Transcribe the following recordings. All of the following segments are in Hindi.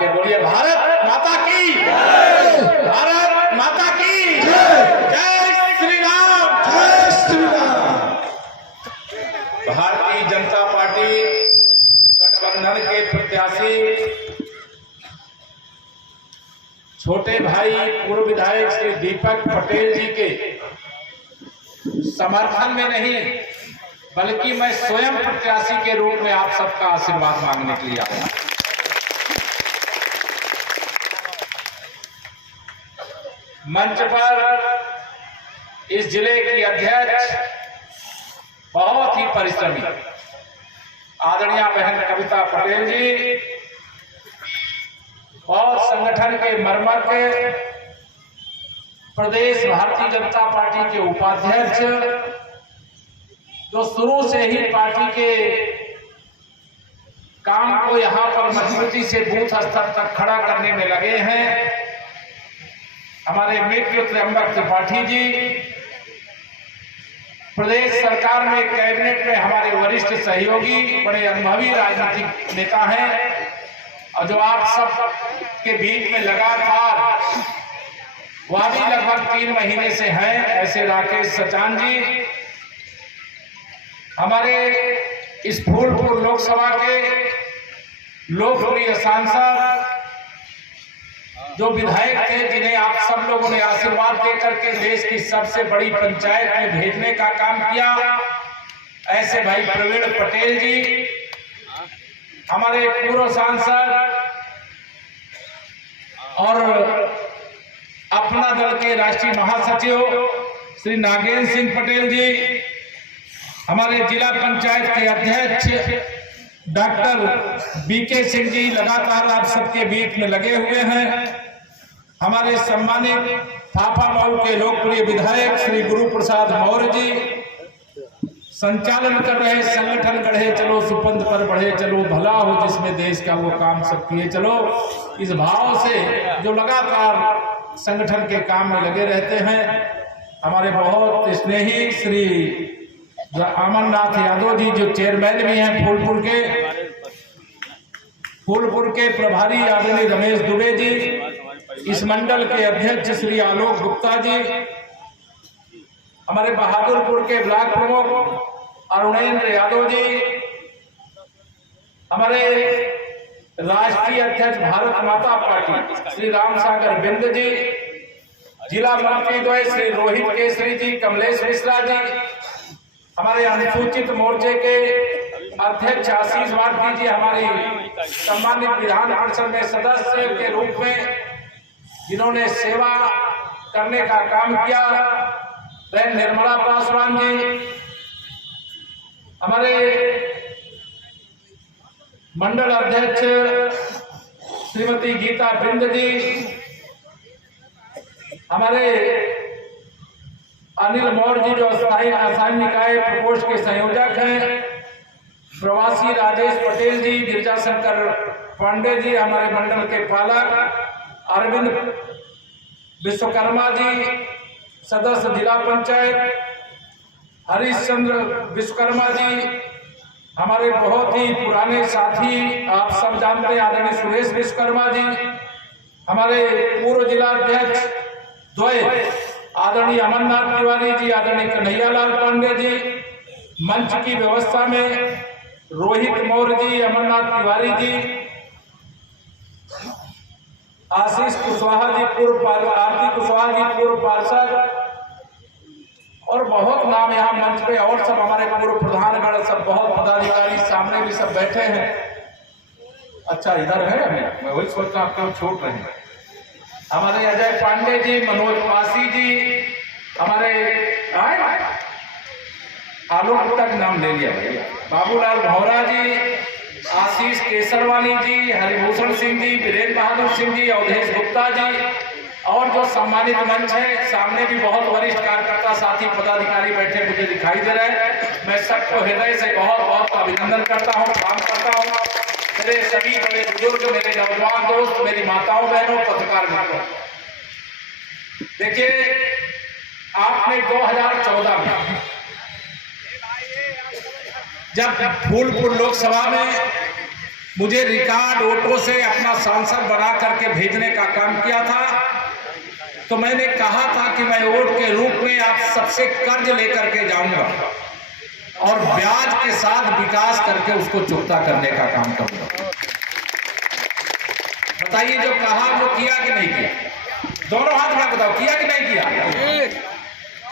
के बोलिए भारत माता की, भारत माता की जय श्री राम, जय श्री राम। भारतीय जनता पार्टी गठबंधन के प्रत्याशी छोटे भाई पूर्व विधायक श्री दीपक पटेल जी के समर्थन में नहीं बल्कि मैं स्वयं प्रत्याशी के रूप में आप सबका आशीर्वाद मांगने के लिए आया। मंच पर इस जिले की अध्यक्ष बहुत ही परिश्रमी आदरणीय बहन कविता पटेल जी और संगठन के मर्मज्ञ प्रदेश भारतीय जनता पार्टी के उपाध्यक्ष जो शुरू से ही पार्टी के काम को यहां पर मजबूती से बूथ स्तर तक खड़ा करने में लगे हैं, हमारे मित्र त्र्यंबक त्रिपाठी जी, प्रदेश सरकार में कैबिनेट में हमारे वरिष्ठ सहयोगी बड़े अनुभवी राजनीतिक नेता हैं और जो आप सब के बीच में लगातार वह भी लगभग 3 महीने से हैं, ऐसे राकेश सचान जी, हमारे इस फूलपुर लोकसभा के लोकप्रिय सांसद जो विधायक थे जिन्हें आप सब लोगों ने आशीर्वाद देकर के देश की सबसे बड़ी पंचायत में भेजने का काम किया, ऐसे भाई प्रवीण पटेल जी, हमारे पूर्व सांसद और अपना दल के राष्ट्रीय महासचिव श्री नागेंद्र सिंह पटेल जी, हमारे जिला पंचायत के अध्यक्ष डॉक्टर बीके सिंह जी लगातार आप सबके बीच में लगे हुए हैं, हमारे सम्मानित फाफा मऊ के लोकप्रिय विधायक श्री गुरु प्रसाद मौर्य जी संचालन कर रहे संगठन गढ़े चलो सुपंथ पर बढ़े चलो भला हो जिसमें देश का वो काम सब किए चलो, इस भाव से जो लगातार संगठन के काम में लगे रहते हैं, हमारे बहुत स्नेही श्री अमरनाथ यादव जी जो चेयरमैन भी हैं फूलपुर के प्रभारी आदरणीय रमेश दुबे जी, इस मंडल के अध्यक्ष श्री आलोक गुप्ता जी, हमारे बहादुरपुर के ब्लॉक प्रमुख अरुणेंद्र यादव जी, हमारे राष्ट्रीय अध्यक्ष भारत माता पार्टी श्री राम सागर बिंद जी, जिला मंत्री द्वय श्री रोहित केसरी जी, कमलेश मिश्रा जी, हमारे अनुसूचित मोर्चे के अध्यक्ष आशीष भारती जी, हमारी सम्मानित विधान परिषद में सदस्य के रूप में जिन्होंने सेवा करने का काम किया, बहन निर्मला पासवान जी, हमारे मंडल अध्यक्ष श्रीमती गीता बिंद जी, हमारे अनिल मौर्य जी जो अस्थायी निकाय प्रकोष्ठ के संयोजक हैं, प्रवासी राजेश पटेल जी, गिरजा शंकर पांडे जी, हमारे मंडल के पालक अरविंद विश्वकर्मा जी, सदस्य जिला पंचायत हरिश्चंद्र विश्वकर्मा जी, हमारे बहुत ही पुराने साथी आप सब जानते हैं आदरणीय सुरेश विश्वकर्मा जी, हमारे पूर्व जिला अध्यक्ष द्वय आदरणीय अमरनाथ तिवारी जी, आदरणीय कन्हैयालाल पांडे जी, मंच की व्यवस्था में रोहित मौर्य जी, अमरनाथ तिवारी जी, आशीष कुशवाहा जी आरती कुशवाहा जी पूर्व पार्षद और बहुत नाम यहाँ मंच पे और सब हमारे पूर्व प्रधानगण सब बहुत पदाधिकारी सामने भी सब बैठे हैं। अच्छा इधर है, मैं वही सोचता आपको छोड़ रहे हैं, हमारे अजय पांडे जी, मनोज पासी जी, हमारे आलोक तक नाम ले लिया भैया, बाबूलाल भौरा जी, आशीष केसरवानी जी, हरिभूषण सिंह जी, वीरेंद्र बहादुर सिंह जी, अवधेश गुप्ता जी और जो सम्मानित मंच है सामने भी बहुत वरिष्ठ कार्यकर्ता साथी पदाधिकारी बैठे मुझे दिखाई दे रहे हैं। मैं सबको हृदय से बहुत बहुत अभिनंदन करता हूँ, प्रणाम करता हूँ। मेरे सभी बड़े बुजुर्ग, मेरे नौजवान दोस्त, मेरी माताओं बहनों, पत्रकार मित्रों, देखिए आपने 2014 में जब फूलपुर लोकसभा में मुझे रिकॉर्ड वोटों से अपना सांसद बना करके भेजने का काम किया था, तो मैंने कहा था कि मैं वोट के रूप में आप सबसे कर्ज लेकर के जाऊंगा और ब्याज के साथ विकास करके उसको चुकता करने का काम करूंगा। बताइए, जो कहा वो किया कि नहीं किया? दोनों हाथ में बताओ, किया कि नहीं किया?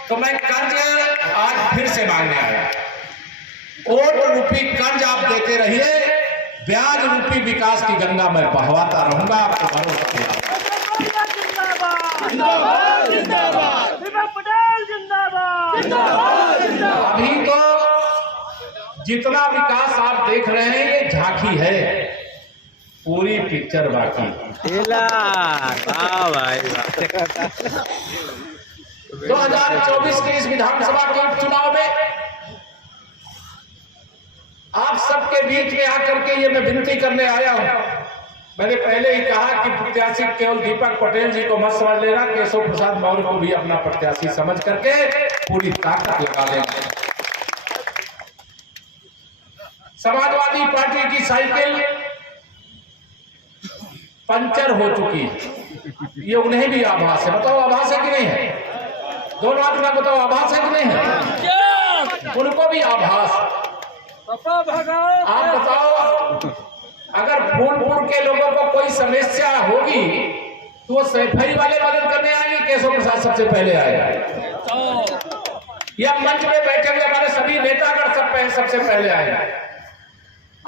तो मैं कर्ज आज फिर से मांगने आया। वोट रूपी कर्ज आप देते रहिए, ब्याज रूपी विकास की गंगा मैं बहवाता रहूंगा, आपको भरोसा दिया। अभी तो जितना विकास आप देख रहे हैं ये झांकी है, पूरी पिक्चर बाकी। 2024 के इस विधानसभा के उपचुनाव में आप सबके बीच में आकर के ये मैं विनती करने आया हूं। मैंने पहले ही कहा कि प्रत्याशी केवल दीपक पटेल जी को मत समझ लेना, केशव प्रसाद मौर्य को भी अपना प्रत्याशी समझ करके पूरी ताकत लगा देना। समाजवादी पार्टी की साइकिल पंचर हो चुकी है, ये उन्हें भी आभास है। बताओ आभास है कि नहीं है? दोनों हाथ में बताओ, आभास है कि नहीं है? उनको भी आभास। आप बताओ, अगर फूलपुर के लोगों को कोई समस्या होगी तो वो सैफई वाले मदद करने आएंगे, केशव प्रसाद सबसे पहले आएगा। या मंच में बैठे हुए हमारे सभी नेतागण सबसे पहले आएगा।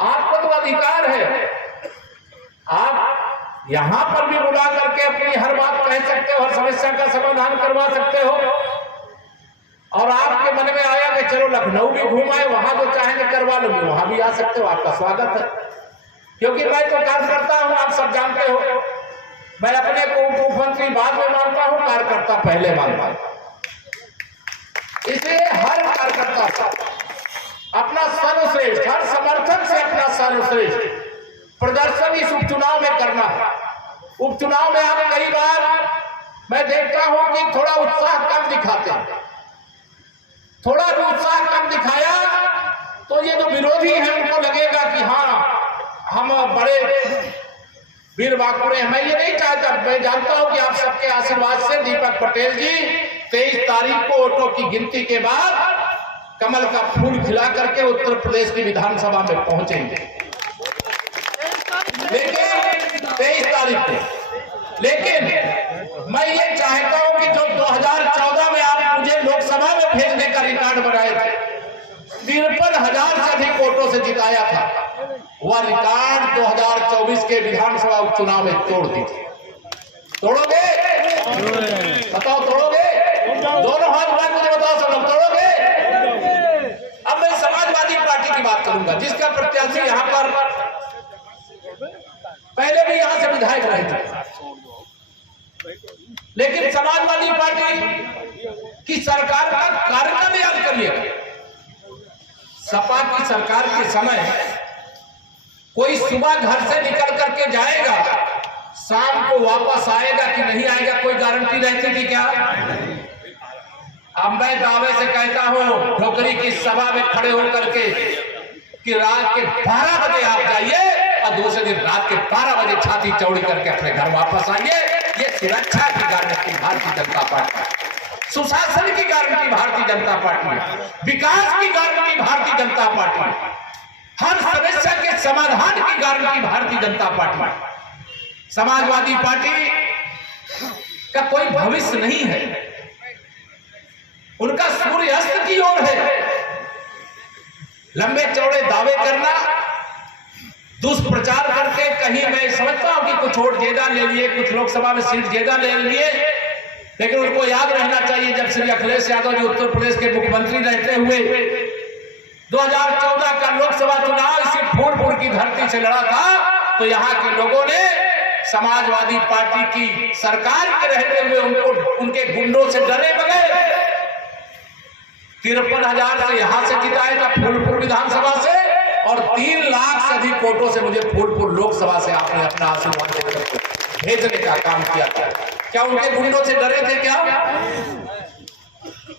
आपको तो अधिकार है, आप यहां पर भी बुला करके अपनी हर बात कह सकते हो, हर समस्या का समाधान करवा सकते हो। और आपके मन में आया कि चलो लखनऊ भी घूमाए, वहां तो चाहेंगे करवा लोगे, वहां भी आ सकते हो, आपका स्वागत है। क्योंकि मैं तो कार्यकर्ता हूं, आप सब जानते हो। मैं अपने को मुख्यमंत्री बाद में मानता हूं, कार्यकर्ता पहले मानता हूं। इसलिए हर कार्यकर्ता अपना सर्वश्रेष्ठ, हर समर्थक से अपना सर्वश्रेष्ठ प्रदर्शन इस उपचुनाव में करना है। उपचुनाव में आप कई बार मैं देखता हूं कि थोड़ा उत्साह कम दिखाते हैं। थोड़ा भी उत्साह कम दिखाया तो ये जो विरोधी हैं उनको लगेगा कि हाँ हम बड़े वीर बाकुड़े हैं। मैं ये नहीं चाहता, मैं जानता हूं कि आप सबके आशीर्वाद से दीपक पटेल जी 23 तारीख को वोटों की गिनती के बाद कमल का फूल खिला करके उत्तर प्रदेश की विधानसभा में पहुंचेंगे, लेकिन 23 तारीख को। लेकिन मैं ये चाहता हूं कि जो 2014 में आप मुझे लोकसभा में भेजने का रिकॉर्ड बनाए थे, 53,000 से अधिक वोटों से जिताया था, वह रिकॉर्ड 2024 के विधानसभा उपचुनाव में तोड़ दीजिए। तोड़ोगे? बताओ तोड़ोगे? दोनों हाथ उठा मुझे बताओ, सब लोग तोड़ोगे? अब मैं समाजवादी पार्टी की बात करूंगा, जिसका प्रत्याशी यहां पर पहले भी यहां से विधायक रहे थे। लेकिन समाजवादी पार्टी की सरकार का कार्यक्रम याद करिए। सपा की सरकार के समय कोई सुबह घर से निकल करके जाएगा, शाम को वापस आएगा कि नहीं आएगा, कोई गारंटी रहती थी क्या? अब मैं दावे से कहता हूं ठोकरी की सभा में खड़े होकर के कि रात के 12 बजे आप जाइए और दूसरे दिन रात के 12 बजे छाती चौड़ी करके अपने घर वापस आइए। ये सुरक्षा की गारंटी भारतीय जनता पार्टी, सुशासन की गारंटी भारतीय जनता पार्टी, विकास की गारंटी भारतीय जनता पार्टी, हर समस्या के समाधान की guarantee Bharatiya Janata party. Samajwadi party का कोई भविष्य नहीं है, उनका सूर्य अस्त की ओर है। लंबे चौड़े दावे करना, दुष्प्रचार करके कहीं मैं समझता हूं कि कुछ वोट ज्यादा ले लिए, कुछ लोकसभा में सीट ज्यादा ले लिए, लेकिन उनको याद रहना चाहिए जब श्री अखिलेश यादव जी उत्तर प्रदेश के मुख्यमंत्री रहते हुए 2014 का लोकसभा चुनाव इसी फूलपुर की धरती से लड़ा था, तो यहाँ के लोगों ने समाजवादी पार्टी की सरकार के रहते हुए उनको उनके गुंडों से डरे बगैर 53,000 से यहां से जिताया था फूलपुर विधानसभा से, और 3 लाख से अधिक वोटों से मुझे फूलपुर लोकसभा से आपने अपना आशीर्वाद भेजने का काम किया था। क्या उनके गुंडों से डरे थे क्या?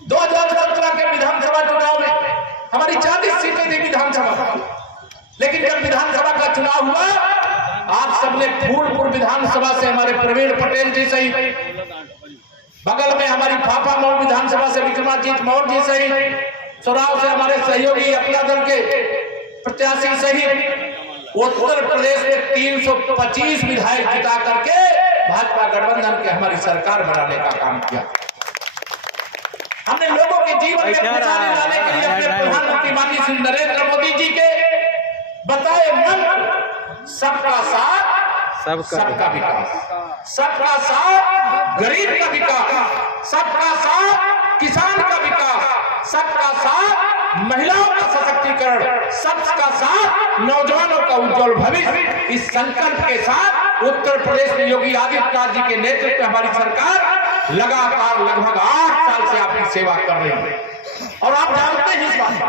2017 के विधानसभा चुनाव में हमारी 40 सीटें थी विधानसभा, लेकिन जब विधानसभा का चुनाव हुआ, आप सबने फूलपुर विधानसभा से हमारे प्रवीण पटेल जी सही, बगल में हमारी फाफा मऊ विधानसभा से विक्रमाजीत मौर्य जी सही, चुनाव से हमारे सहयोगी अपना दल के प्रत्याशी सही, उत्तर प्रदेश में 325 विधायक जिता करके भाजपा गठबंधन के हमारी सरकार बनाने का काम किया। हमने लोगों के जीवन में खुशहाली लाने के लिए अपने प्रधानमंत्री माननीय श्री नरेंद्र मोदी जी के बताए मंत्र सबका साथ सबका विकास, सबका साथ गरीब का विकास, सबका साथ किसान का विकास, सबका साथ महिलाओं का सशक्तिकरण, सबका साथ नौजवानों का उज्जवल भविष्य, इस संकल्प के साथ उत्तर प्रदेश में योगी आदित्यनाथ जी के नेतृत्व में हमारी सरकार लगातार लगभग 8 साल से आपकी सेवा कर रही है। और आप जानते हैं इस बात को,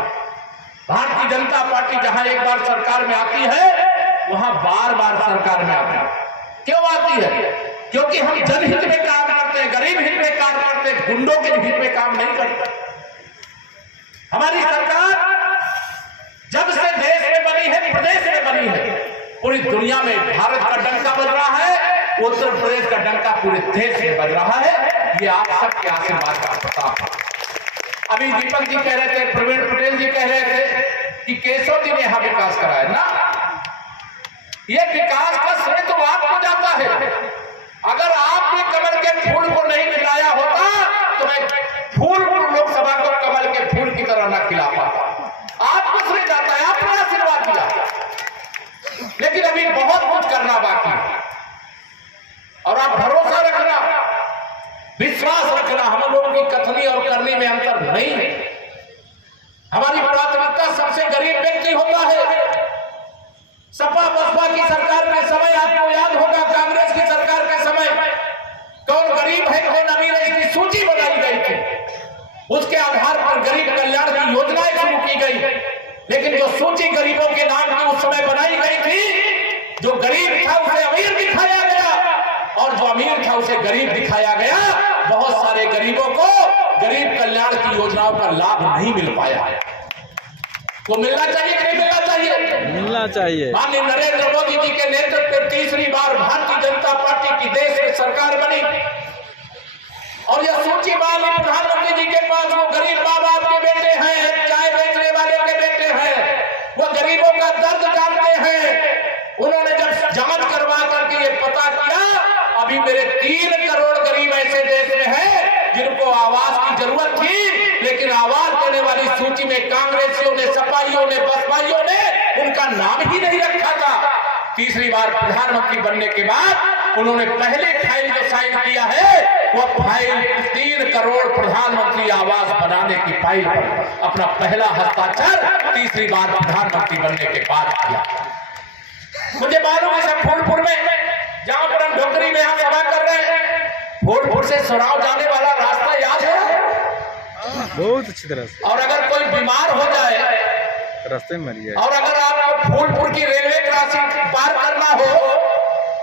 भारतीय जनता पार्टी जहां एक बार सरकार में आती है वहां बार बार सरकार में आती है। क्यों आती है? क्योंकि हम जनहित में काम करते हैं, गरीब हित में काम करते हैं, गुंडों के हित में काम नहीं करते। हमारी सरकार जब से देश में बनी है, प्रदेश में बनी है, पूरी दुनिया में भारत का डंका बज रहा है, उत्तर प्रदेश का डंका पूरे देश में बज रहा है। ये आप सबके आशीर्वाद का प्रताप है। अभी दीपक जी कह रहे थे, प्रवीण पटेल जी कह रहे थे कि केशव जी ने यहां विकास कराया ना, ये विकास का श्रेय तो आपको जाता है। अगर आपने कमल के फूल को नहीं खिलाया होता तो मैं फूलपुर लोकसभा को कमल के फूल की तरह न खिला पाता। आपको श्रेय जाता है, आपने आशीर्वाद दिया, लेकिन अभी बहुत कुछ करना बाकी है। और आप भरोसा रखना, विश्वास रखना, हम लोगों की कथनी और करनी में अंतर नहीं है। हमारी प्राथमिकता सबसे गरीब व्यक्ति होता है। सपा बसपा की सरकार के समय आपको याद होगा, कांग्रेस की सरकार के समय कौन गरीब है कौन अमीर है इसकी सूची बनाई गई थी। उसके आधार पर गरीब कल्याण की योजनाएं शुरू की गई। लेकिन जो सूची गरीबों के नाम की उस समय बनाई गई थी, जो गरीब था उसे अमीर दिखाया गया और जो अमीर था उसे गरीब दिखाया गया। बहुत सारे गरीबों को गरीब कल्याण की योजनाओं का लाभ नहीं मिल पाया। वो मिलना चाहिए कि नहीं मिलना चाहिए? मिलना चाहिए। माननीय नरेंद्र मोदी जी के नेतृत्व में तीसरी बार भारतीय जनता पार्टी की देश में सरकार बनी और यह सूची माननीय प्रधानमंत्री जी के पास वो गरीब माँ बाप के बेटे हैं, चाय बेचने वाले के बेटे हैं, वो गरीबों का दर्द जानते हैं। उन्होंने जब जांच करवा करके ये पता किया, अभी मेरे 3 करोड़ गरीब ऐसे देश में हैं जिनको आवास की जरूरत थी, लेकिन आवास देने वाली सूची में कांग्रेसियों ने, सपाइयों ने, बसपाइयों ने उनका नाम ही नहीं रखा था। तीसरी बार प्रधानमंत्री बनने के बाद उन्होंने पहले फाइल जो साइन किया है वो फाइल 3 करोड़ प्रधानमंत्री आवास बनाने की फाइल पर अपना पहला हस्ताक्षर तीसरी बार प्रधानमंत्री बनने के बाद किया। मुझे मालूम है सब फूलपुर में जहां पर हम ढोकरी में यहाँ सभा कर रहे हैं, फूलपुर से सुराव जाने वाला रास्ता याद है बहुत अच्छी तरह से। और अगर कोई बीमार हो जाए रास्ते में मर जाए और अगर आपको फूलपुर की रेलवे क्रॉसिंग पार करना हो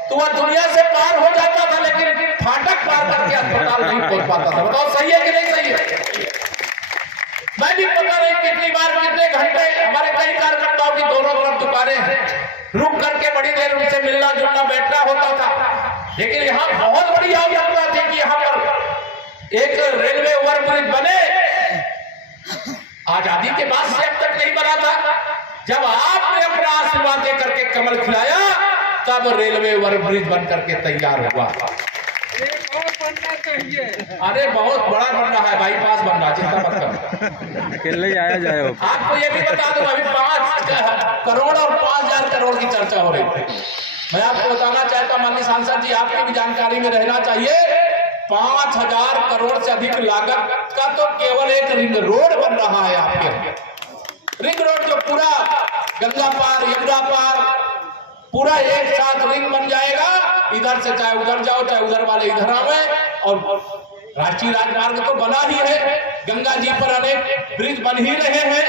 तो वह दुनिया से पार हो जाता था, लेकिन फाटक पार करके अस्पताल नहीं पहुंच पाता था। बताओ सही है कि नहीं सही है? मैं भी पता नहीं कितनी बार कितने घंटे हमारे कई कार्यकर्ताओं की दोनों तरफ दुकानें हैं, रुक करके बड़ी देर उनसे मिलना जुलना बैठना होता था। लेकिन यहाँ बहुत बड़ी आवश्यकता थी कि यहाँ पर एक रेलवे ओवरब्रिज बने। आजादी के बाद से अब तक नहीं बना था। जब आपने अपना आशीर्वाद दे करके कमल खिलाया तब रेलवे ओवरब्रिज बन करके तैयार हुआ। अरे बहुत बड़ा बन रहा है, बाईपास बन रहा, चिंता मत करो, अकेले आया जाए। आपको ये भी बता दूं, अभी 5 करोड़ और 5,000 करोड़ की चर्चा हो रही थी। मैं आपको बताना चाहता हूं माननीय सांसद जी, आपकी भी जानकारी में रहना चाहिए, 5,000 करोड़ से अधिक लागत का तो केवल एक रिंग रोड बन रहा है। आपके रिंग रोड जो पूरा गंगा पार, यमुना पार पूरा एक साथ रिंग बन जाएगा। इधर से चाहे उधर जाओ, चाहे उधर वाले इधर आवे। और राष्ट्रीय राजमार्ग तो बना ही है, गंगा जी पर अनेक ब्रिज बन ही रहे हैं।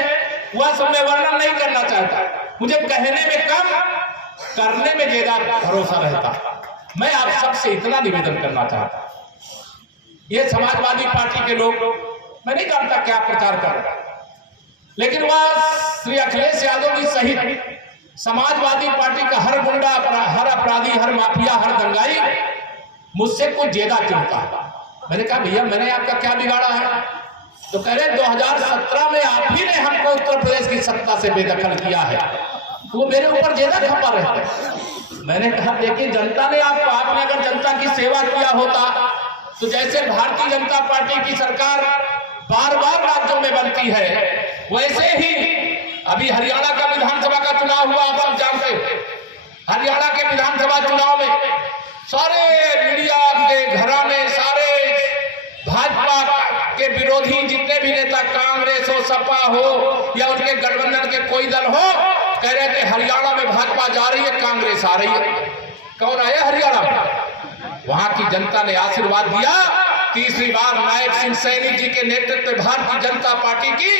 वह सब मैं वर्णन नहीं करना चाहता, मुझे कहने में कम करने में ज्यादा भरोसा रहता। मैं आप सबसे इतना निवेदन करना चाहता, ये समाजवादी पार्टी के लोग, मैं नहीं जानता क्या प्रचार कर रहे, लेकिन वह श्री अखिलेश यादव जी सहित समाजवादी पार्टी का हर गुंडा, हर अपराधी, हर माफिया, हर दंगाई मुझसे कोई ज्यादा चुनता। मैंने कहा भैया मैंने आपका क्या बिगाड़ा है? तो कह रहे 2017 में आप ही ने हमको उत्तर प्रदेश की सत्ता से बेदखल किया है, तो वो मेरे ऊपर ज्यादा खपा रहे। मैंने कहा देखिए जनता ने आपको, आपने अगर जनता की सेवा किया होता तो जैसे भारतीय जनता पार्टी की सरकार बार बार राज्यों में बनती है, वैसे ही अभी हरियाणा का विधानसभा का चुनाव हुआ, आप सब जानते हो। हरियाणा के विधानसभा चुनाव में सारे मीडिया के घराने, सारे भाजपा के विरोधी जितने भी नेता, कांग्रेस हो, सपा हो या उनके गठबंधन के कोई दल हो, कह रहे थे हरियाणा में भाजपा जा रही है, कांग्रेस आ रही है। कौन आया हरियाणा में? वहां की जनता ने आशीर्वाद दिया। तीसरी बार नायक सिंह सैनी जी के नेतृत्व में भारतीय जनता पार्टी की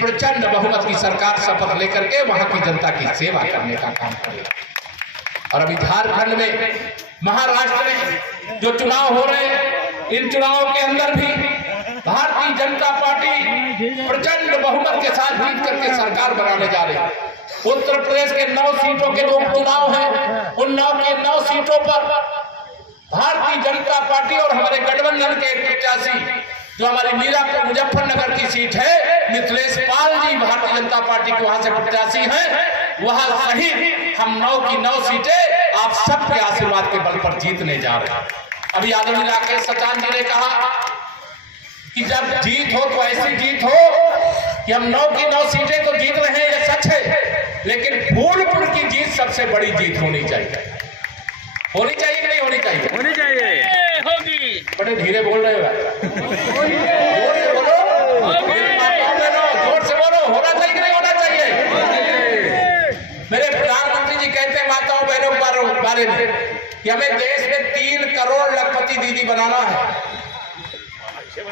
प्रचंड बहुमत की सरकार शपथ लेकर के वहां की जनता की सेवा करने का काम करेगा। और अभी झारखंड में, महाराष्ट्र में जो चुनाव हो रहे हैं, इन चुनावों के अंदर भी भारतीय जनता पार्टी प्रचंड बहुमत के साथ जीत करके सरकार बनाने जा रही है। उत्तर प्रदेश के 9 सीटों के लोग चुनाव हैं, उन 9 के 9 सीटों पर भारतीय जनता पार्टी और हमारे गठबंधन के एक प्रत्याशी जो हमारी मुजफ्फरनगर की सीट है, मिथिलेश पाल जी भारतीय जनता पार्टी के वहां से प्रत्याशी हैं, वहां सहित हम 9 की 9 सीटें आप सबके आशीर्वाद के बल पर जीतने जा रहे हैं। अभी आदरणीय राकेश सचान जी ने कहा कि जब जीत हो तो ऐसी जीत हो कि हम 9 की 9 सीटें तो जीत रहे हैं, ये सच है, लेकिन फूलपुर की जीत सबसे बड़ी जीत होनी चाहिए। होनी चाहिए कि नहीं होनी चाहिए? होनी चाहिए। होगी। बड़े धीरे बोल रहे हो, जोर से बोलो, जोर से बोलो। होना चाहिए कि नहीं होना चाहिए? मेरे प्रधानमंत्री जी कहते हैं माताओं बहनों के बारे में कि हमें देश में 3 करोड़ लखपति दीदी बनाना है,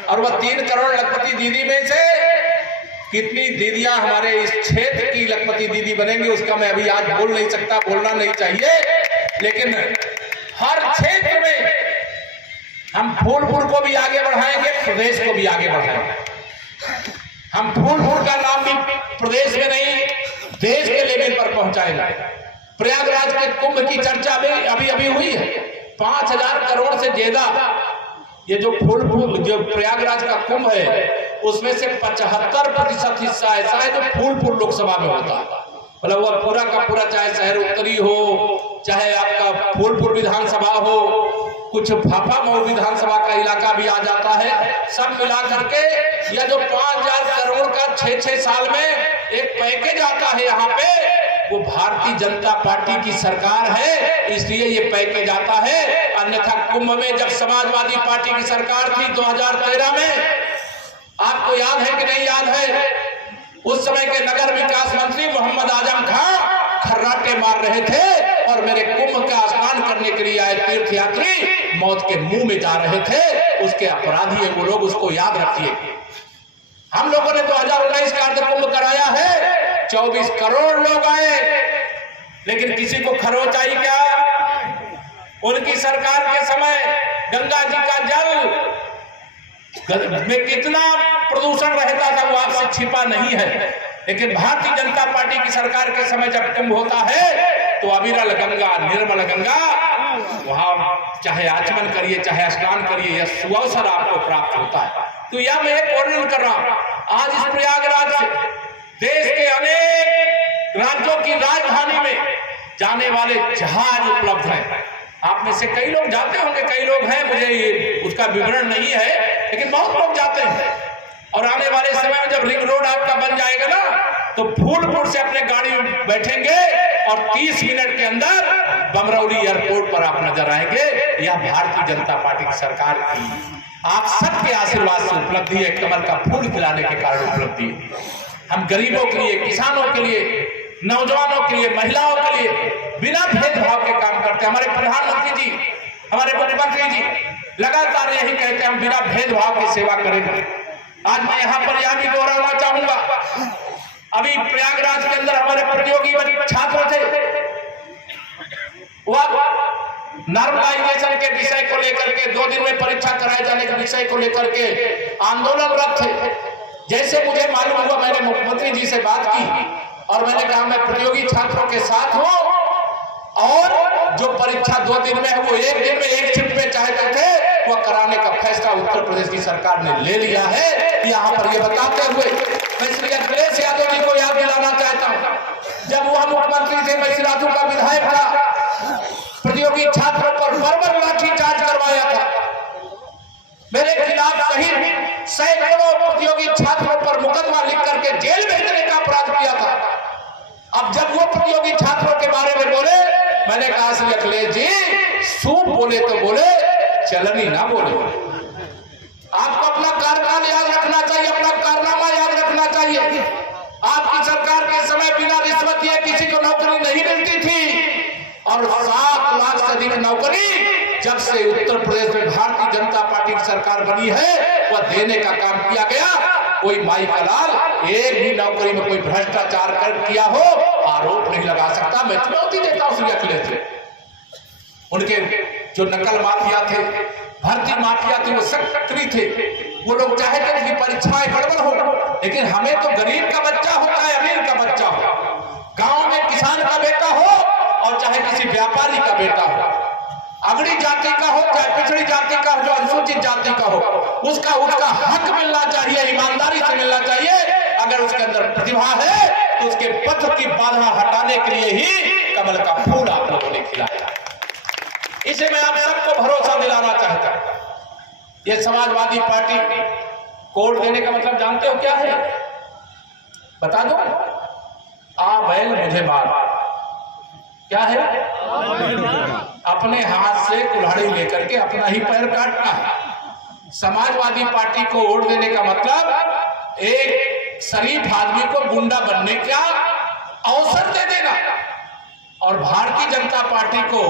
और वह 3 करोड़ लखपति दीदी में से कितनी दीदियां हमारे इस क्षेत्र की लखपति दीदी बनेंगी उसका मैं अभी आज बोल नहीं सकता, बोलना नहीं चाहिए, लेकिन हर क्षेत्र में हम फूलपुर को भी आगे बढ़ाएंगे, प्रदेश को भी आगे बढ़ाएंगे। हम फूलपुर का नाम भी प्रदेश में नहीं, देश के लेवल पर पहुंचाएंगे। प्रयागराज के कुंभ की चर्चा भी अभी हुई है। 5000 करोड़ से ज्यादा ये जो फूलपुर, जो प्रयागराज का कुंभ है, उसमें से 75% हिस्सा ऐसा है जो फूलपुर लोकसभा में होता है। मतलब वह पूरा का पूरा, चाहे शहर उत्तरी हो, चाहे आपका फूलपुर विधानसभा हो, कुछ फाफामऊ विधानसभा का इलाका भी आ जाता है, सब मिला करके यह जो 5000 करोड़ का 6-6 साल में एक पैकेज आता है यहाँ पे, वो भारतीय जनता पार्टी की सरकार है, इसलिए ये पैकेज आता है। अन्यथा कुंभ में जब समाजवादी पार्टी की सरकार थी 2013 में, आपको याद है कि नहीं याद है, उस समय के नगर विकास मंत्री मोहम्मद आजम खान खर्राटे मार रहे थे और मेरे कुंभ का स्नान करने के लिए आए तीर्थयात्री मौत के मुंह में जा रहे थे। उसके अपराधी है वो लोग, उसको याद रखिए। हम लोगों ने 2019 का अर्ध कुंभ कराया है, 24 करोड़ लोग आए, लेकिन किसी को खरोच आई क्या? उनकी सरकार के समय गंगा जी का जल में कितना प्रदूषण रहता था वो आपसे छिपा नहीं है, लेकिन भारतीय जनता पार्टी की सरकार के समय जब कुंभ होता है तो अविरल गंगा, निर्मल गंगा, वहां चाहे आचमन करिए, चाहे स्नान करिए, यह सुअवसर आपको प्राप्त होता है। तो यह मैं एक वर्णन कर रहा हूं। आज इस प्रयागराज से देश के अनेक राज्यों की राजधानी में जाने वाले जहाज उपलब्ध हैं। आप में से कई लोग जाते होंगे, कई लोग हैं, मुझे उसका विवरण नहीं है, लेकिन बहुत लोग जाते हैं। और आने वाले समय में जब रिंग रोड आपका बन जाएगा ना, तो फूलपुर से अपने गाड़ी में बैठेंगे और 30 मिनट के अंदर बमरौली एयरपोर्ट पर आप नजर आएंगे। यह भारतीय जनता पार्टी की सरकार की आप सबके आशीर्वाद से उपलब्धि है, कमल का फूल खिलाने के कारण उपलब्धि है। हम गरीबों के लिए, किसानों के लिए, नौजवानों के लिए, महिलाओं के लिए बिना भेदभाव के काम करते हैं। हमारे प्रधानमंत्री जी, हमारे मुख्यमंत्री जी लगातार यही कहते हैं हम बिना भेदभाव की सेवा करेंगे। आज मैं यहाँ पर यह भी दोहराना चाहूंगा, अभी प्रयागराज के अंदर हमारे प्रतियोगी छात्र थे, वह नॉर्मलाइजेशन के विषय को लेकर के 2 दिन में परीक्षा कराए जाने के विषय को लेकर के आंदोलनरत थे। जैसे मुझे मालूम हुआ, मैंने मुख्यमंत्री जी से बात की और मैंने कहा मैं प्रतियोगी छात्रों के साथ हूं, और जो परीक्षा 2 दिन में है वो 1 दिन में 1 शिफ्ट में चाहते थे, वह कराने का फैसला उत्तर प्रदेश की सरकार ने ले लिया है। यहाँ पर यह बताते हुए मैं श्री अखिलेश यादव जी को याद दिलाना चाहता हूँ, जब वह मुख्यमंत्री थे, मैं सिराजू का विधायक था, प्रतियोगी छात्रों पर बर्बर लाठीचार्ज करवाया था। मेरे खिलाफ सहित सैकड़ों प्रतियोगी छात्रों पर मुकदमा लिख करके जेल भेजने का अपराध किया था। अब जब वो प्रतियोगी छात्रों के बारे में बोले, मैंने कहा श्री अखिलेश जी, सूप बोले तो बोले, चलनी ना बोले। आपको अपना कार्यकाल याद रखना चाहिए, अपना कारनामा याद रखना चाहिए। आपकी सरकार के समय बिना रिश्वत दिए किसी को नौकरी नहीं मिलती थी, और 7 लाख से अधिक नौकरी जब से उत्तर प्रदेश में भारतीय जनता पार्टी की सरकार बनी है वह देने का काम किया गया। कोई माई का लाल एक भी नौकरी में कोई भ्रष्टाचार कर किया हो आरोप नहीं लगा सकता। मैं चुनौती देता हूं श्री अखिलेश जी। उनके जो नकल माफिया थे, भर्ती माफिया थे, वो सक्रिय थे। वो लोग चाहते थे कि परीक्षाएं गड़बड़ हो, लेकिन हमें तो गरीब का बच्चा होता है, अमीर का बच्चा हो, गांव में किसान का बेटा हो और चाहे किसी व्यापारी का बेटा हो, अगड़ी जाति का हो चाहे पिछड़ी जाति का हो, जो अनुसूचित जाति का हो, उसका हक मिलना चाहिए, ईमानदारी से मिलना चाहिए। अगर उसके अंदर प्रतिभा है तो उसके पथ की बाधा हटाने के लिए ही कमल का फूल आप लोगों ने खिलाया। इसे मैं आप सबको भरोसा दिलाना चाहता हूं। ये समाजवादी पार्टी को वोट देने का मतलब जानते हो क्या है? बता दो। आ बैल मुझे मार, क्या है? अपने हाथ से कुल्हाड़ी लेकर के अपना ही पैर काटना है। समाजवादी पार्टी को वोट देने का मतलब एक शरीफ आदमी को गुंडा बनने का अवसर दे देना, और भारतीय जनता पार्टी को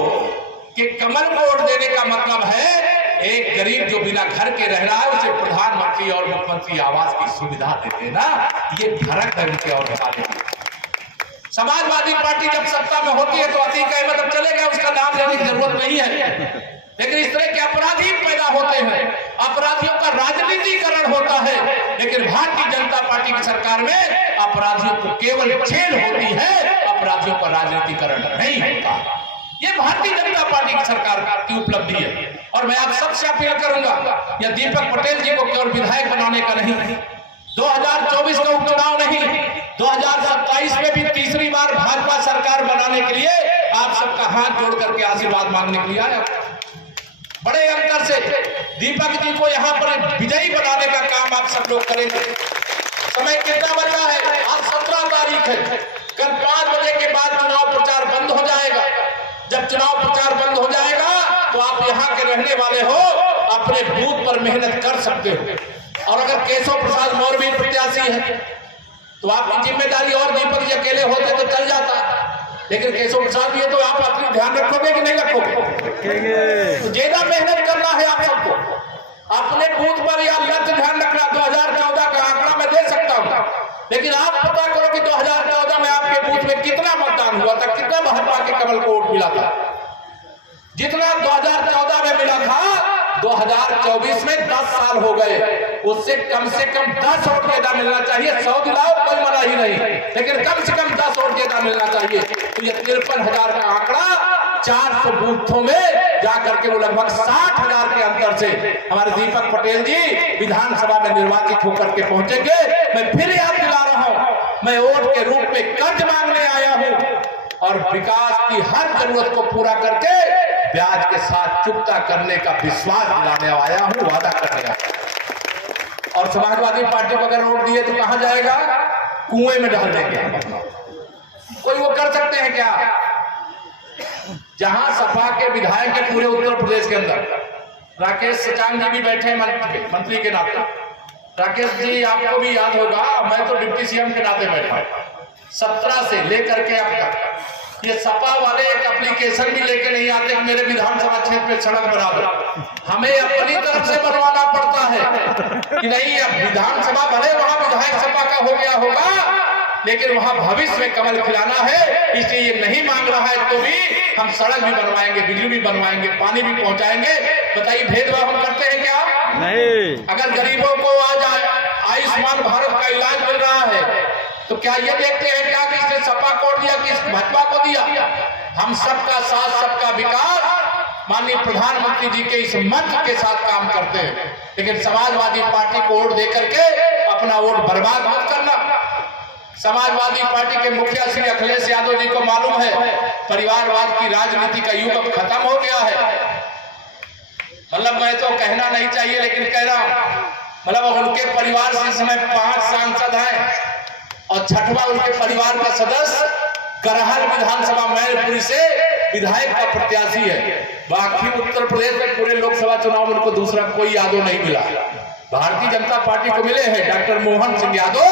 कि कमल को वोट देने का मतलब है एक गरीब जो बिना घर के रह रहा है उसे प्रधानमंत्री और मुख्यमंत्री आवास की सुविधा दे देना। ये फर्क है उनके और हमारे। समाजवादी पार्टी जब सत्ता में होती है तो अतीक अहमद अब चले गए, उसका नाम लेने की जरूरत नहीं है, लेकिन इस तरह के अपराधी पैदा होते हैं, अपराधियों का राजनीतिकरण होता है। लेकिन भारतीय जनता पार्टी की सरकार में अपराधियों को केवल जेल होती है, अपराधियों का राजनीतिकरण नहीं होता। ये भारतीय जनता पार्टी की सरकार की उपलब्धि है। और मैं आप सबसे अपील करूंगा, यह दीपक पटेल जी को केवल विधायक बनाने का नहीं, 2024 का उपचुनाव नहीं, 2027 में भी तीसरी बार भाजपा सरकार बनाने के लिए आप सबका हाथ जोड़ करके आशीर्वाद मांगने के लिए आया। बड़े अंतर से दीपक जी को यहाँ पर विजयी बनाने का काम आप सब लोग करेंगे। समय कितना बचा है? आज 17 तारीख है। कल 5 बजे के बाद चुनाव प्रचार बंद हो जाएगा। जब चुनाव प्रचार बंद हो जाएगा तो आप यहाँ के रहने वाले हो, अपने बूथ पर मेहनत कर सकते हो। और अगर केशव प्रसाद मौर्य भी प्रत्याशी है तो आपकी जिम्मेदारी, और दीपक जी अकेले होते तो चल जाता, लेकिन केशव प्रसाद भी है तो आप अपनी ध्यान रखोगे कि नहीं रखोगे? तो ज्यादा मेहनत करना है आप सबको अपने बूथ पर। या लक्ष्य ध्यान रखना, 2014 का आंकड़ा मैं दे सकता हूँ, लेकिन आप पता करो कि 2014 में आपके बूथ में कितना मतदान हुआ था, कितना भाजपा के कमल को वोट मिला था। जितना 2014 में मिला था 2024 में 10 साल हो गए, उससे कम 10 वोट ज्यादा मिलना चाहिए। 100 दिलाओ कोई मना ही नहीं, लेकिन कम से कम 10 वोट ज्यादा मिलना चाहिए। तो ये 53,000 का आंकड़ा 400 बूथों में जाकर के वो लगभग 60,000 के अंतर से हमारे दीपक पटेल जी विधानसभा में निर्वाचित होकर के पहुंचेंगे। मैं फिर याद दिला रहा हूं, मैं वोट के रूप में कर्ज मांगने आया हूं और विकास की हर जरूरत को पूरा करके ब्याज के साथ चुकता करने का विश्वास दिलाने आया हूं, वादा करने आया। और समाजवादी पार्टी को अगर वोट दिए तो कहां जाएगा? कुएं में डाल देंगे। कोई वो कर सकते हैं क्या? जहां सपा के विधायक के पूरे उत्तर प्रदेश के अंदर राकेश सचान जी भी बैठे मंत्री के नाते। राकेश जी आपको भी याद होगा, मैं तो डिप्टी सीएम के नाते बैठा 17 से लेकर के अब तक। ये सपा वाले एक एप्लीकेशन भी लेके नहीं आते कि मेरे विधानसभा क्षेत्र में सड़क बना दो। हमें अपनी तरफ से बनवाना पड़ता है कि नहीं, अब विधानसभा भले वहां विधायक सपा का हो गया होगा, लेकिन वहां भविष्य में कमल खिलाना है। इसलिए ये नहीं मांग रहा है तो भी हम सड़क भी बनवाएंगे, बिजली भी बनवाएंगे, पानी भी पहुंचाएंगे। बताइए भेदभाव हम करते हैं क्या? नहीं। अगर गरीबों को आज आयुष्मान भारत का इलाज मिल रहा है तो क्या ये देखते हैं क्या कि इसने सपा को दिया कि भाजपा को दिया? हम सबका साथ सबका विकास माननीय प्रधानमंत्री जी के इस मंत्र के साथ काम करते हैं। लेकिन समाजवादी पार्टी को वोट देकर के अपना वोट बर्बाद मत करना। समाजवादी पार्टी के मुखिया श्री अखिलेश यादव जी को मालूम है परिवारवाद की राजनीति का युग अब खत्म हो गया है। मतलब मैं तो कहना नहीं चाहिए लेकिन कह रहा हूं, मतलब उनके परिवार से समय 5 सांसद हैं और 6वां उनके परिवार का सदस्य करहल विधानसभा मैनपुरी से विधायक का प्रत्याशी है। बाकी उत्तर प्रदेश में पूरे लोकसभा चुनाव में उनको दूसरा कोई यादव नहीं मिला। भारतीय जनता पार्टी को मिले हैं डॉक्टर मोहन सिंह यादव,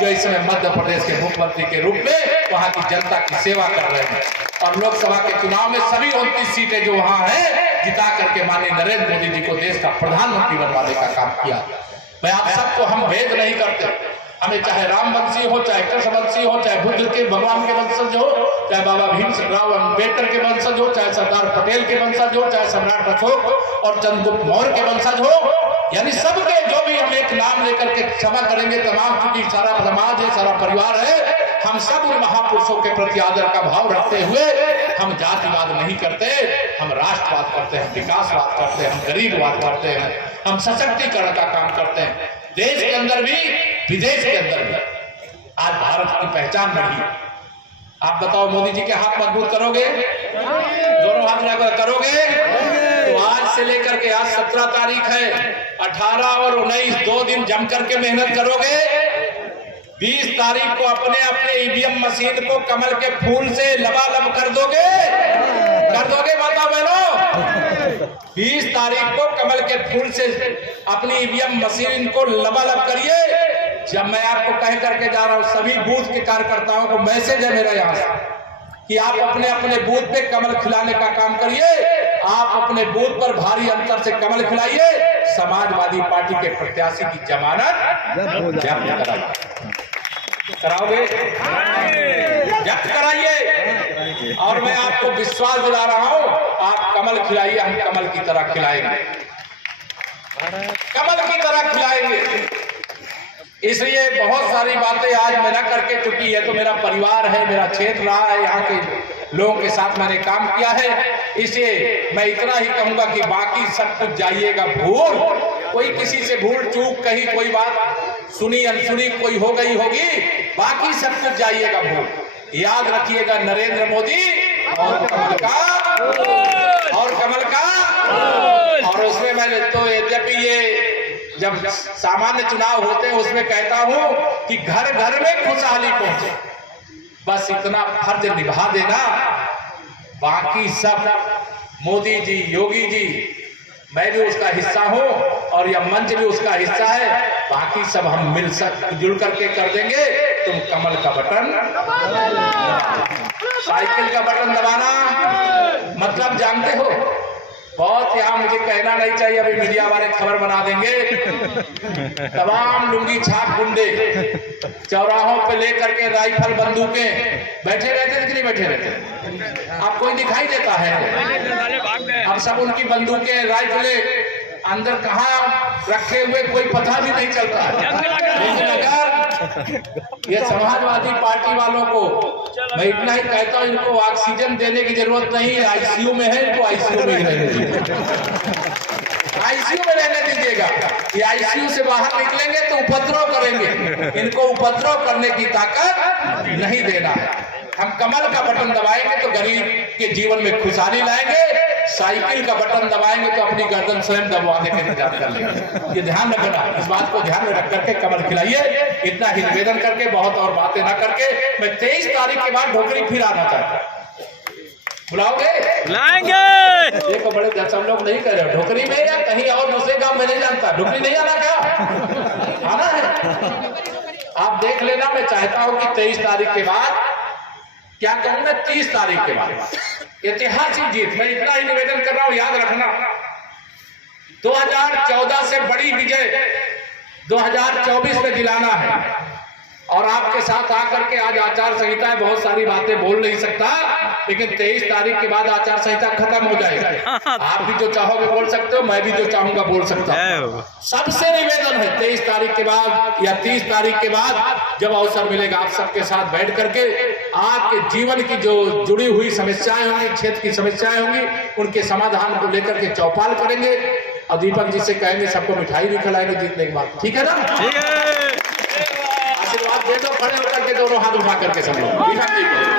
जो इस समय मध्य प्रदेश के मुख्यमंत्री के रूप में वहां की जनता की सेवा कर रहे हैं और लोकसभा के चुनाव में सभी 29 सीटें जो वहां हैं जिता करके माननीय नरेंद्र मोदी जी को देश का प्रधानमंत्री बनवाने का काम किया। मैं आप सबको हम भेद नहीं करते, हमें चाहे रामवंशी हो, चाहे कृष्णवंशी हो, चाहे बुद्ध के भगवान के वंशज हो, चाहे बाबा भीमराव अम्बेडकर के वंशज हो, चाहे सरदार पटेल के वंशज हो, चाहे सम्राट अशोक और चंद्रगुप्त मौर्य के वंशज हो, यानी सबके जो भी हम एक नाम लेकर के क्षमा करेंगे तमाम, क्योंकि सारा समाज है, सारा परिवार है। हम सब उन महापुरुषों के प्रति आदर का भाव रखते हुए हम जातिवाद नहीं करते, हम राष्ट्रवाद करते हैं, विकासवाद करते हैं, हम गरीबवाद करते हैं, हम सशक्तिकरण का काम करते हैं। देश के अंदर भी विदेश के अंदर भी आज भारत की पहचान बढ़ी। आप बताओ मोदी जी के हाथ मजबूत करोगे? दोनों हाथ लगाकर करोगे? तो आज से लेकर के आज 17 तारीख है, 18 और 19 2 दिन जम करके मेहनत करोगे। 20 तारीख को अपने अपने ईवीएम मशीन को कमल के फूल से लबालब कर दोगे माता बहनों? 20 तारीख को कमल के फूल से अपनी ईवीएम मशीन को लबालब करिए। जब मैं आपको कह करके जा रहा हूं, सभी बूथ के कार्यकर्ताओं को मैसेज है मेरा यहाँ से कि आप अपने अपने बूथ पे कमल खिलाने का काम करिए। आप अपने बूथ पर भारी अंतर से कमल खिलाइए। समाजवादी पार्टी के प्रत्याशी की जमानत कराओगे? जब्त कराइए। और मैं आपको विश्वास दिला रहा हूं, आप कमल खिलाइए, हम कमल की तरह खिलाएंगे, कमल की तरह खिलाएंगे। इसलिए बहुत सारी बातें आज मैं न करके, क्योंकि यह तो मेरा परिवार है, मेरा क्षेत्र रहा है, यहाँ के लोगों के साथ मैंने काम किया है, इसलिए मैं इतना ही कहूंगा कि बाकी सब कुछ जाइएगा भूल। कोई किसी से भूल चूक कहीं कोई बात सुनी अनसुनी कोई हो गई होगी, बाकी सब कुछ जाइएगा भूल। याद रखिएगा नरेंद्र मोदी और कमल का और उसमें मैंने तो यद्यपि ये जब सामान्य चुनाव होते हैं उसमें कहता हूं कि घर घर में खुशहाली पहुंचे, बस इतना फर्ज निभा देना। बाकी सब मोदी जी, योगी जी, मैं भी उसका हिस्सा हूं और यह मंच भी उसका हिस्सा है। बाकी सब हम जुड़ करके कर देंगे। तुम कमल का बटन, साइकिल का बटन दबाना मतलब जानते हो। बहुत यहाँ मुझे कहना नहीं चाहिए, अभी मीडिया वाले खबर बना देंगे। तमाम लुंगी छाप गुंडे चौराहों पे लेकर के राइफल बंदूकें बैठे रहते थे कि नहीं बैठे रहते? आपको ही दिखाई देता है। अब सब उनकी बंदूकें राइफलें अंदर कहाँ रखे हुए कोई पता भी नहीं चलता है। लेकिन अगर ये समाजवादी पार्टी वालों को मैं इतना ही कहता हूँ, इनको ऑक्सीजन देने की जरूरत नहीं है, आईसीयू में है, इनको आईसीयू में रहने दीजिएगा, आईसीयू में रहने दीजिएगा। ये आईसीयू से बाहर निकलेंगे तो उपद्रव करेंगे, इनको उपद्रव करने की ताकत नहीं देना है। हम कमल का बटन दबाएंगे तो गरीब के जीवन में खुशहाली लाएंगे, साइकिल का बटन दबाएंगे तो अपनी गर्दन स्वयं दबाने का इंतजार कर लेंगे। ये ध्यान रखना, इस बात को ध्यान में रख करके कमल खिलाइए। इतना ही निवेदन करके, बहुत और बातें ना करके, मैं 23 तारीख के बाद ढोकरी फिर आना चाहता हूँ। बुलाओगे? लाएंगे। देखो बड़े सब लोग नहीं कर रहे, ढोकरी में या कहीं और दूसरे गाँव में नहीं जानता, ढोकरी नहीं आना क्या? आना है, आप देख लेना। मैं चाहता हूँ कि 23 तारीख के बाद, क्या कहूँगा 30 तारीख के बाद ऐतिहासिक जीत। मैं इतना ही निवेदन कर रहा हूं, याद रखना 2014 से बड़ी विजय 2024 में दिलाना है। और आपके साथ आकर के आज आचार संहिता है, बहुत सारी बातें बोल नहीं सकता, लेकिन 23 तारीख के बाद आचार संहिता खत्म हो जाएगी। आप भी जो चाहोगे बोल सकते हो, मैं भी जो चाहूंगा बोल सकता हूँ। सबसे निवेदन है 23 तारीख के बाद या 30 तारीख के बाद जब अवसर मिलेगा, आप सबके साथ बैठ करके आपके जीवन की जो जुड़ी हुई समस्याएं होंगी, क्षेत्र की समस्याएं होंगी, उनके समाधान को लेकर के चौपाल करेंगे और दीपक जी से कहेंगे सबको मिठाई भी खिलाएंगे जीतने के बाद। ठीक है ना? ठीक है। आशीर्वाद दे दो, खड़े होकर के दोनों हाथ उठा करके सब लोग दीपक जी को।